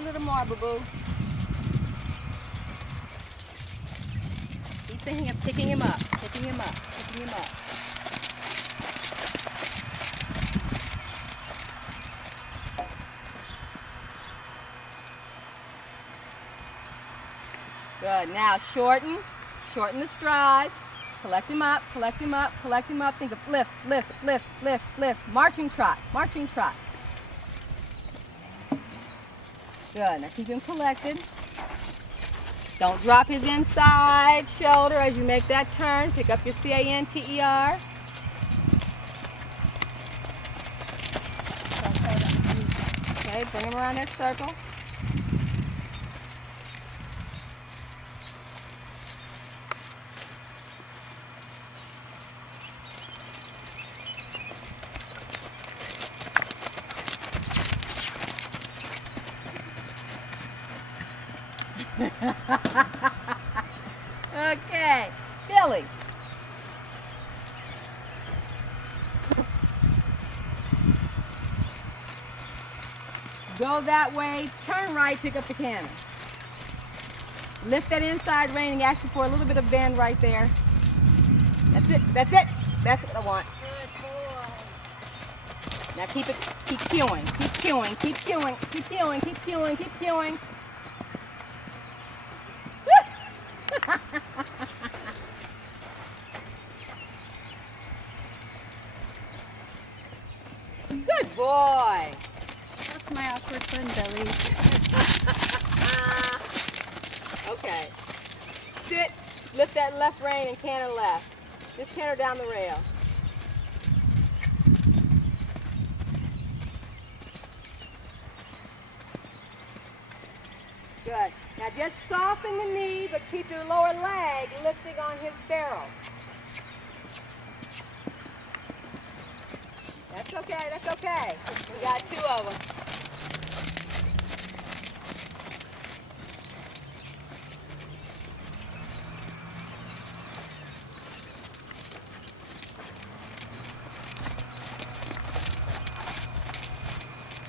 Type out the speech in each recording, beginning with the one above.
a little more, boo-boo. Keep thinking of picking him up, picking him up, picking him up. Good. Now shorten the stride. Collect him up, collect him up, collect him up. Think of lift, lift, lift, lift, lift. Marching trot, marching trot. Good. Now keep him collected. Don't drop his inside shoulder as you make that turn. Pick up your C-A-N-T-E-R. Okay, bring him around that circle. Okay, Billy. Go that way, turn right, pick up the cannon. Lift that inside rein, ask you for a little bit of bend right there. That's it, that's it. That's what I want. Good boy. Now keep cueing, keep cueing, keep cueing, keep cueing, keep cueing, keep cueing. Good boy. That's my awkward friend, Billy. Okay. Sit. Lift that left rein and canter left. Just canter down the rail. Good. Now just soften the knee, but keep your lower leg lifting on his barrel. That's okay, that's okay. We got two of them.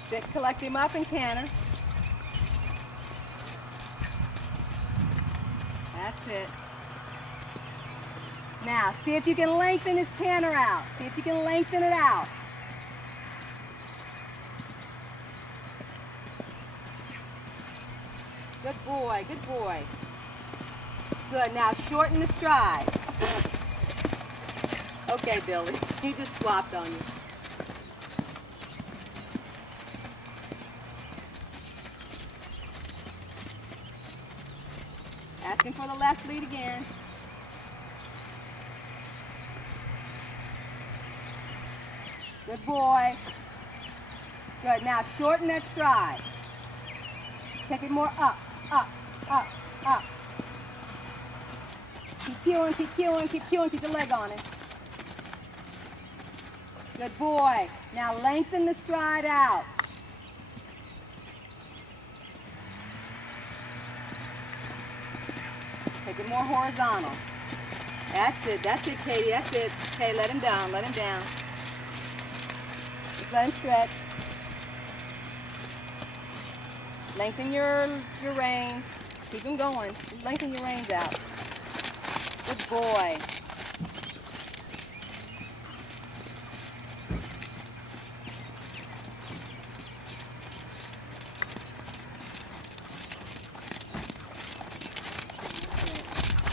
Sit, collect him up and canter. That's it. Now, see if you can lengthen his canter out. See if you can lengthen it out. Good boy, good boy. Good, now shorten the stride. Okay, Billy, he just swapped on you. Asking for the left lead again. Good boy. Good, now shorten that stride. Take it more up, up, up, up. Keep cueing, keep cueing, keep cueing, keep the leg on it. Good boy. Now lengthen the stride out. Take it more horizontal. That's it, Katie, that's it. Okay, let him down, let him down. Just let him stretch. Lengthen your reins. Keep them going. Just lengthen your reins out. Good boy.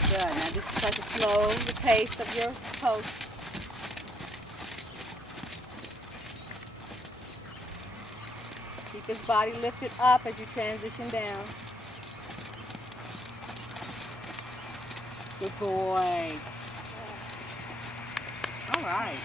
Good. Now just try to slow the pace of your post. Keep his body lifted up as you transition down. Good boy. All right.